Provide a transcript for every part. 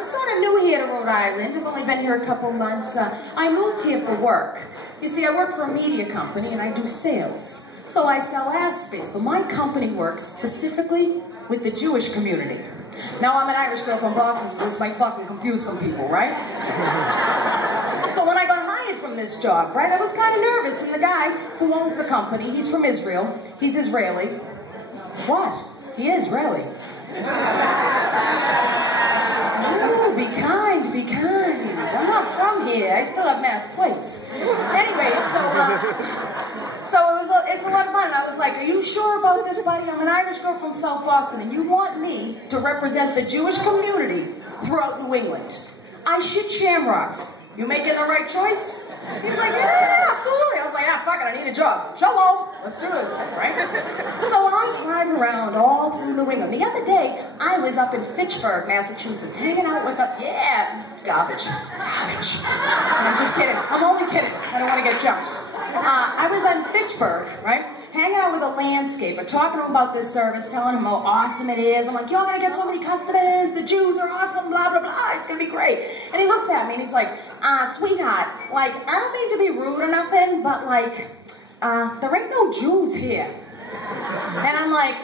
I'm sort of new here to Rhode Island. I've only been here a couple months. I moved here for work. You see, I work for a media company and I do sales. So I sell ad space, but my company works specifically with the Jewish community. Now, I'm an Irish girl from Boston, so this might fucking confuse some people, right? So when I got hired from this job, right, I was kind of nervous, and the guy who owns the company, he's from Israel. He's Israeli. What? He is, really. Ooh, be kind, be kind. I'm not from here. I still have mass plates. Anyway, so it's a lot of fun. I was like, are you sure about this, buddy? I'm an Irish girl from South Boston, and you want me to represent the Jewish community throughout New England. I shoot shamrocks. You making the right choice? He's like, yeah, absolutely. I was like, ah, fuck it, I need a job. Shalom. Let's do this, right? So I drive around all through New England. The other day, I was up in Fitchburg, Massachusetts, hanging out with it's garbage. Garbage. I'm just kidding. I'm only kidding. I don't want to get jumped. I was in Fitchburg, right? Hanging out with a landscaper, talking to him about this service, telling him how awesome it is. I'm like, you're going to get so many customers. The Jews are awesome, blah, blah, blah. It's going to be great. And he looks at me and he's like, sweetheart, like, I don't mean to be rude or nothing, but like, there ain't no Jews here. And I'm like,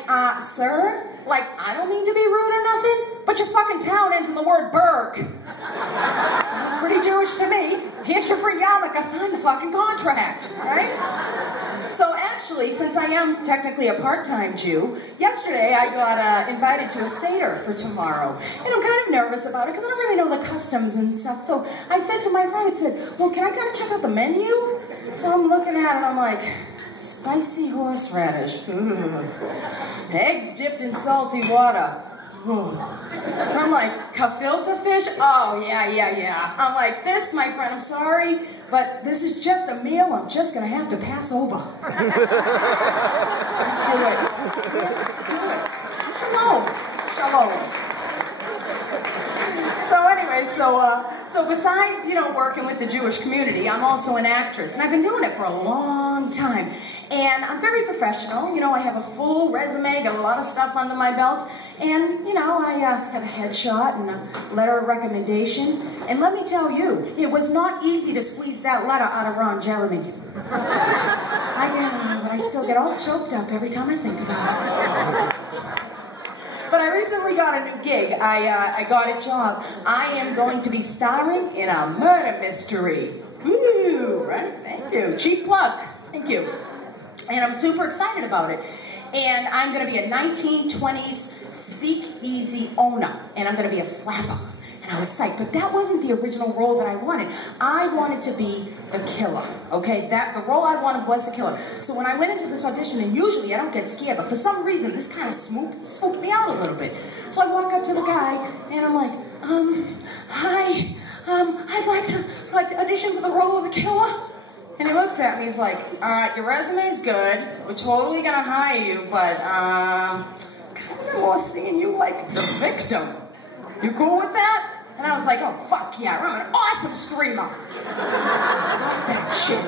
sir, like, I don't mean to be rude or nothing, but your fucking town ends in the word Berg. Sounds pretty Jewish to me. Here's your free yarmulke, sign the fucking contract, right? So actually, since I am technically a part-time Jew, yesterday I got invited to a Seder for tomorrow. And I'm kind of nervous about it because I don't really know the customs and stuff. So I said to my friend, I said, well, can I kind of check out the menu? So I'm looking at it and I'm like, spicy horseradish. Eggs dipped in salty water. I'm like, gefilte fish? Oh, yeah. I'm like, this, my friend, I'm sorry, but this is just a meal I'm just going to have to pass over. Do it. Shalom. So anyway, so besides, working with the Jewish community, I'm also an actress, and I've been doing it for a long time. And I'm very professional. I have a full resume, got a lot of stuff under my belt. And, I have a headshot and a letter of recommendation. And let me tell you, it was not easy to squeeze that letter out of Ron Jeremy. But I still get all choked up every time I think about it. But I recently got a new gig. I got a job. I am going to be starring in a murder mystery. Woo, right? Thank you. Cheap plug. Thank you. And I'm super excited about it. And I'm going to be a 1920s speakeasy owner. And I'm going to be a flapper. And I was psyched. But that wasn't the original role that I wanted. I wanted to be the killer. Okay? The role I wanted was the killer. So when I went into this audition, and usually I don't get scared, but for some reason this kind of spooked me out a little bit. So I walk up to the guy, and I'm like, hi, I'd like to audition for the role of the killer. And he looks at me, he's like, your resume's good, we're totally gonna hire you, but, kind of more seeing you like the victim. You cool with that? And I was like, oh, fuck yeah, I'm an awesome streamer. That shit.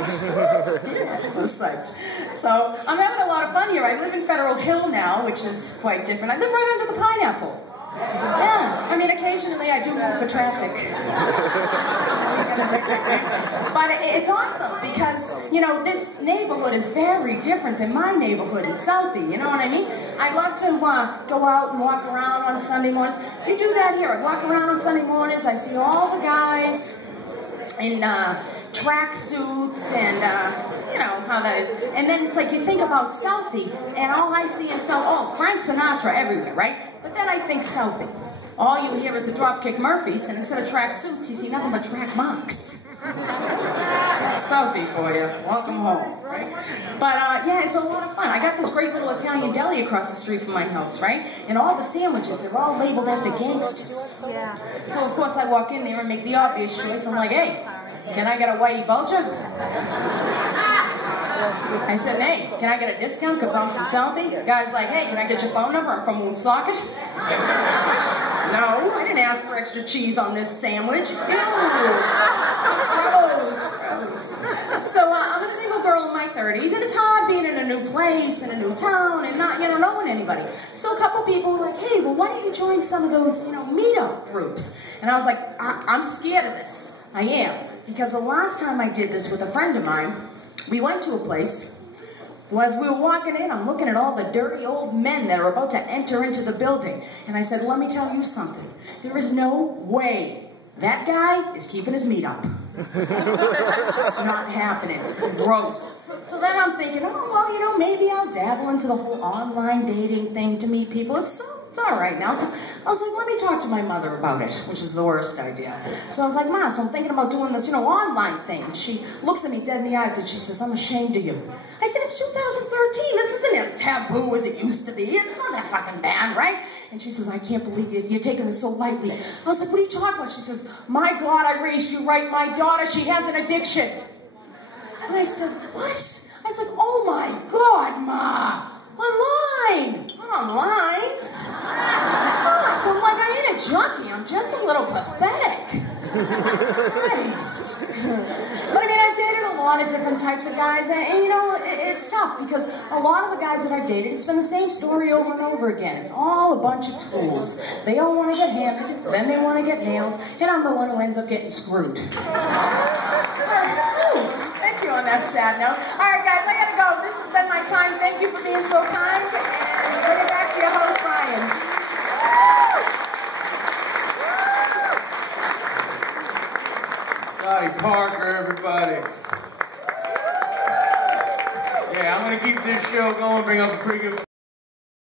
So, I'm having a lot of fun here. I live in Federal Hill now, which is quite different. I live right under the pineapple. Yeah, I mean, occasionally I do move for traffic. But it's awesome because, this neighborhood is very different than my neighborhood in Southie, you know what I mean? I love to go out and walk around on Sunday mornings. You do that here. I walk around on Sunday mornings, I see all the guys in track suits and, how that is. And then it's like you think about Southie, and all I see in Frank Sinatra everywhere, right? But then I think Southie. All you hear is the Dropkick Murphys, and instead of track suits, you see nothing but track marks. Southie for you. Welcome home, right? But, yeah, it's a lot of fun. I got this great little Italian deli across the street from my house, right? And all the sandwiches, they're all labeled after gangsters. Yeah. So, of course, I walk in there and make the obvious choice. I'm like, hey, can I get a whitey bulger? I said, hey, can I get a discount because I'm from Southie? The guy's like, hey, can I get your phone number? I'm from Woonsocket. No, I didn't ask for extra cheese on this sandwich. Ew. Gross. So I'm a single girl in my 30s, and it's hard being in a new place, in a new town, and not, knowing anybody. So a couple people were like, hey, well, why don't you join some of those, meetup groups? And I was like, I'm scared of this. I am. Because the last time I did this with a friend of mine, we went to a place. As we were walking in, I'm looking at all the dirty old men that are about to enter into the building. And I said, let me tell you something. There is no way that guy is keeping his meat up. It's not happening. Gross. So then I'm thinking, oh, well, you know, maybe I'll dabble into the whole online dating thing to meet people. It's all right now. So I was like, let me talk to my mother about it, which is the worst idea. So I was like, Ma, so I'm thinking about doing this, you know, online thing. And she looks at me dead in the eyes and she says, I'm ashamed of you. I said, it's 2013. This isn't as taboo as it used to be. It's not that fucking bad, right? And she says, I can't believe you're taking this so lightly. I was like, what are you talking about? She says, my God, I raised you right. My daughter, she has an addiction. And I said, what? I was like, oh my God, Ma. Online. Not online. I'm like, I ain't a junkie. I'm just a little pathetic. Christ. But I mean, I've dated a lot of different types of guys, and you know, it's tough because a lot of the guys that I've dated, it's been the same story over and over again. All a bunch of tools. They all want to get hammered, then they want to get nailed, and I'm the one who ends up getting screwed. Thank you on that sad note. All right, guys, I gotta go. This has been my time. Thank you for being so kind. Bring it back to your host, Ryan. Dotty Parker, everybody. Yeah, I'm going to keep this show going, bring up some pretty good